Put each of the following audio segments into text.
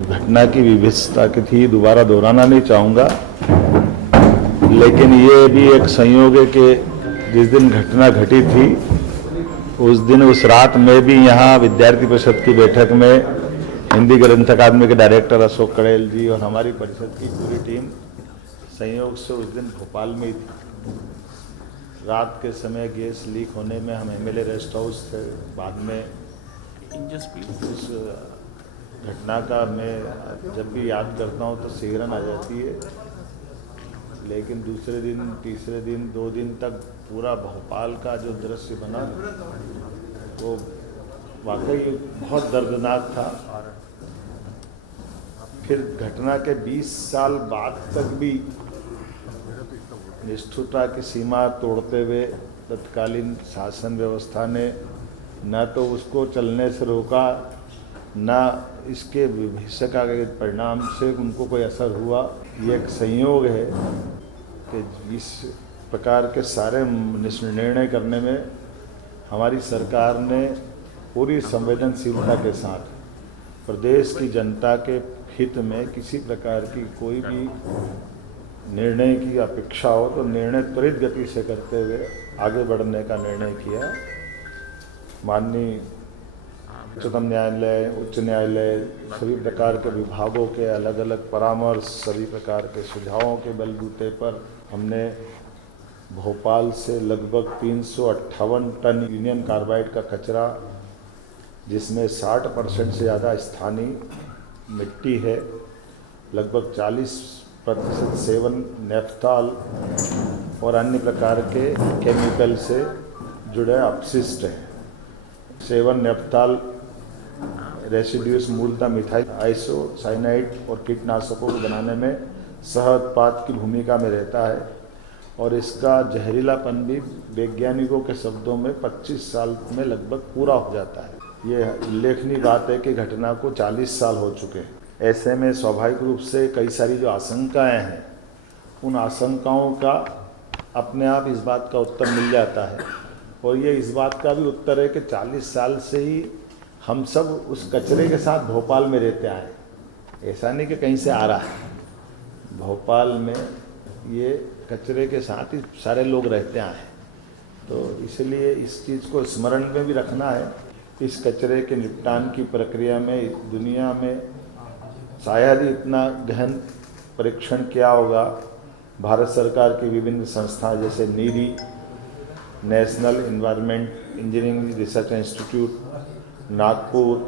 घटना की विभत्सता की थी, दोबारा दोहराना नहीं चाहूँगा, लेकिन ये भी एक संयोग है कि जिस दिन घटना घटी थी उस दिन उस रात में भी यहाँ विद्यार्थी परिषद की बैठक में हिंदी ग्रंथ अकादमी के डायरेक्टर अशोक कड़ेल जी और हमारी परिषद की पूरी टीम संयोग से उस दिन भोपाल में ही थी। रात के समय गैस लीक होने में हम एमएलए रेस्ट हाउस थे। बाद में उस घटना का मैं जब भी याद करता हूँ तो सिहरन आ जाती है, लेकिन दूसरे दिन तीसरे दिन 2 दिन तक पूरा भोपाल का जो दृश्य बना वो वाकई बहुत दर्दनाक था। फिर घटना के 20 साल बाद तक भी निष्ठुरता की सीमा तोड़ते हुए तत्कालीन शासन व्यवस्था ने न तो उसको चलने से रोका, न इसके भविष्य का परिणाम से उनको कोई असर हुआ। ये एक संयोग है कि इस प्रकार के सारे निर्णय करने में हमारी सरकार ने पूरी संवेदनशीलता के साथ प्रदेश की जनता के हित में किसी प्रकार की कोई भी निर्णय की अपेक्षा हो तो निर्णय त्वरित गति से करते हुए आगे बढ़ने का निर्णय किया। माननीय उच्चतम न्यायालय, उच्च न्यायालय, सभी प्रकार के विभागों के अलग अलग परामर्श, सभी प्रकार के सुझावों के बलबूते पर हमने भोपाल से लगभग 358 टन यूनियन कार्बाइड का कचरा, जिसमें 60% से ज़्यादा स्थानीय मिट्टी है, लगभग 40% सेवन नेफ्थॉल और अन्य प्रकार के केमिकल से जुड़े अपशिष्ट हैं। सेवन नेफ्थॉल रेसिड्यूस मूलतः मिथाइल आइसोसाइनाइड और कीटनाशकों को बनाने में सह उत्पाद की भूमिका में रहता है और इसका जहरीलापन भी वैज्ञानिकों के शब्दों में 25 साल में लगभग पूरा हो जाता है। ये उल्लेखनीय बात है कि घटना को 40 साल हो चुके हैं। ऐसे में स्वाभाविक रूप से कई सारी जो आशंकाएं हैं, उन आशंकाओं का अपने आप इस बात का उत्तर मिल जाता है और ये इस बात का भी उत्तर है कि 40 साल से ही हम सब उस कचरे के साथ भोपाल में रहते आए। ऐसा नहीं कि कहीं से आ रहा है, भोपाल में ये कचरे के साथ ही सारे लोग रहते आए। तो इसलिए इस चीज़ को स्मरण में भी रखना है। इस कचरे के निपटान की प्रक्रिया में दुनिया में शायद ही इतना गहन परीक्षण किया होगा। भारत सरकार की विभिन्न संस्थाएं जैसे NEERI, national environment engineering research institute Nagpur,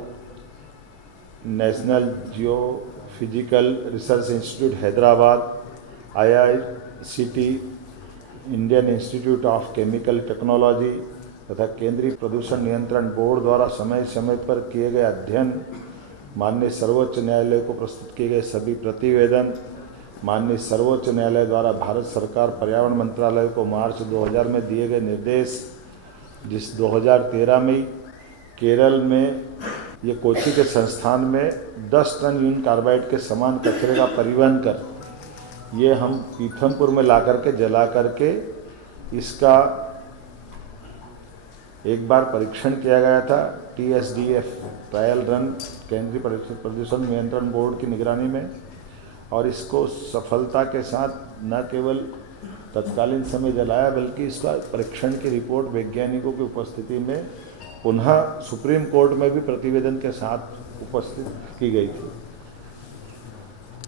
national geophysical research institute Hyderabad, IICT, Indian institute of chemical technology तथा केंद्रीय प्रदूषण नियंत्रण बोर्ड द्वारा समय समय पर किए गए अध्ययन, माननीय सर्वोच्च न्यायालय को प्रस्तुत किए गए सभी प्रतिवेदन, माननीय सर्वोच्च न्यायालय द्वारा भारत सरकार पर्यावरण मंत्रालय को मार्च 2000 में दिए गए निर्देश, जिस 2013 में केरल में ये कोच्चि के संस्थान में 10 टन यूनियन कार्बाइड के समान कचरे का परिवहन कर ये हम पीथमपुर में ला करके जला करके इसका एक बार परीक्षण किया गया था TSDF ट्रायल रन केंद्रीय प्रदूषण नियंत्रण बोर्ड की निगरानी में, और इसको सफलता के साथ न केवल तत्कालीन समय जलाया बल्कि इसका परीक्षण की रिपोर्ट वैज्ञानिकों की उपस्थिति में पुनः सुप्रीम कोर्ट में भी प्रतिवेदन के साथ उपस्थित की गई थी।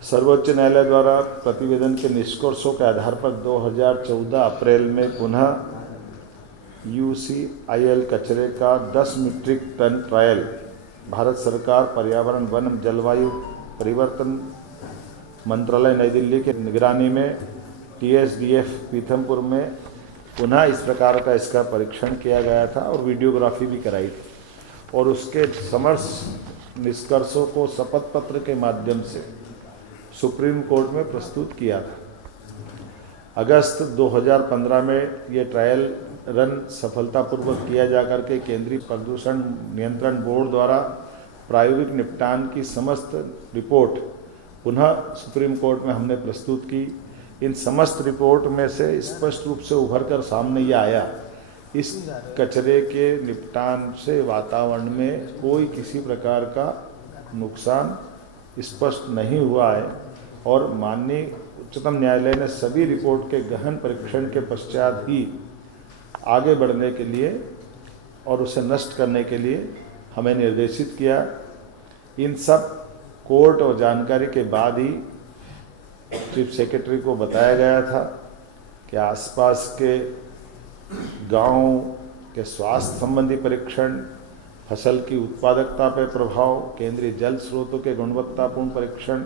सर्वोच्च न्यायालय द्वारा प्रतिवेदन के निष्कर्षों के आधार पर 2014 अप्रैल में पुनः UCIL कचरे का 10 मीट्रिक टन ट्रायल भारत सरकार पर्यावरण वन जलवायु परिवर्तन मंत्रालय नई दिल्ली के निगरानी में TSDF पीथमपुर में पुनः इस प्रकार का इसका परीक्षण किया गया था और वीडियोग्राफी भी कराई थी और उसके समस्त निष्कर्षों को शपथ पत्र के माध्यम से सुप्रीम कोर्ट में प्रस्तुत किया था। अगस्त 2015 में ये ट्रायल रन सफलतापूर्वक किया जाकर के केंद्रीय प्रदूषण नियंत्रण बोर्ड द्वारा प्रायोगिक निपटान की समस्त रिपोर्ट पुनः सुप्रीम कोर्ट में हमने प्रस्तुत की। इन समस्त रिपोर्ट में से स्पष्ट रूप से उभर कर सामने ये आया, इस कचरे के निपटान से वातावरण में कोई किसी प्रकार का नुकसान स्पष्ट नहीं हुआ है और माननीय उच्चतम न्यायालय ने सभी रिपोर्ट के गहन परीक्षण के पश्चात ही आगे बढ़ने के लिए और उसे नष्ट करने के लिए हमें निर्देशित किया। इन सब कोर्ट और जानकारी के बाद ही चीफ सेक्रेटरी को बताया गया था कि आसपास के गांव के स्वास्थ्य संबंधी परीक्षण, फसल की उत्पादकता पर प्रभाव, केंद्रीय जल स्रोतों के गुणवत्तापूर्ण परीक्षण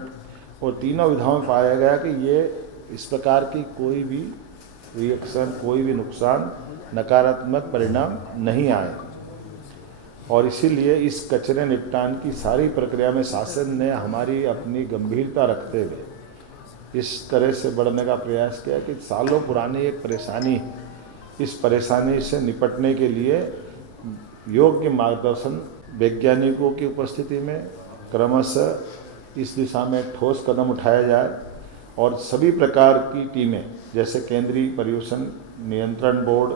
और तीनों विधाओं में पाया गया कि ये इस प्रकार की कोई भी रिएक्शन, कोई भी नुकसान, नकारात्मक परिणाम नहीं आए और इसीलिए इस कचरे निपटान की सारी प्रक्रिया में शासन ने हमारी अपनी गंभीरता रखते हुए इस तरह से बढ़ने का प्रयास किया कि सालों पुरानी एक परेशानी, इस परेशानी से निपटने के लिए योग्य मार्गदर्शन वैज्ञानिकों की उपस्थिति में क्रमशः इस दिशा में ठोस कदम उठाया जाए और सभी प्रकार की टीमें जैसे केंद्रीय प्रदूषण नियंत्रण बोर्ड,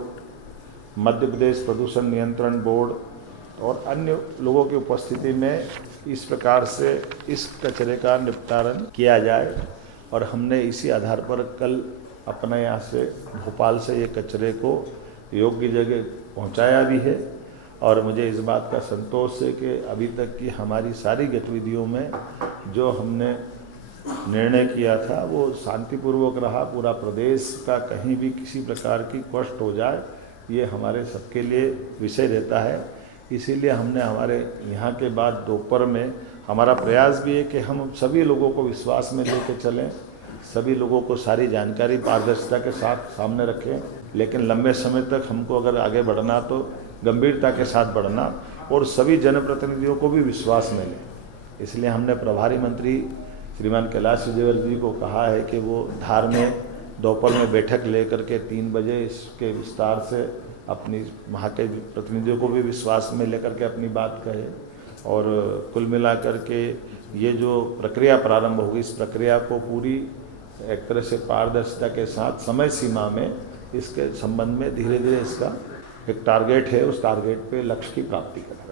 मध्य प्रदेश प्रदूषण नियंत्रण बोर्ड और अन्य लोगों की उपस्थिति में इस प्रकार से इस कचरे का निपटान किया जाए। और हमने इसी आधार पर कल अपने यहाँ से भोपाल से ये कचरे को योग्य जगह पहुँचाया भी है और मुझे इस बात का संतोष है कि अभी तक की हमारी सारी गतिविधियों में जो हमने निर्णय किया था वो शांतिपूर्वक रहा। पूरा प्रदेश का कहीं भी किसी प्रकार की कष्ट हो जाए ये हमारे सबके लिए विषय रहता है। इसीलिए हमने हमारे यहाँ के बाद दोपहर में हमारा प्रयास भी है कि हम सभी लोगों को विश्वास में लेकर चलें, सभी लोगों को सारी जानकारी पारदर्शिता के साथ सामने रखें, लेकिन लंबे समय तक हमको अगर आगे बढ़ना तो गंभीरता के साथ बढ़ना और सभी जनप्रतिनिधियों को भी विश्वास में लें। इसलिए हमने प्रभारी मंत्री श्रीमान कैलाश विजयवर्गीय जी को कहा है कि वो धार में दोपहर में बैठक लेकर के 3 बजे इसके विस्तार से अपनी वहाँ के प्रतिनिधियों को भी विश्वास में लेकर के अपनी बात कहे और कुल मिलाकर के ये जो प्रक्रिया प्रारंभ होगी इस प्रक्रिया को पूरी एक तरह से पारदर्शिता के साथ समय सीमा में इसके संबंध में धीरे धीरे इसका एक टारगेट है, उस टारगेट पे लक्ष्य की प्राप्ति करें।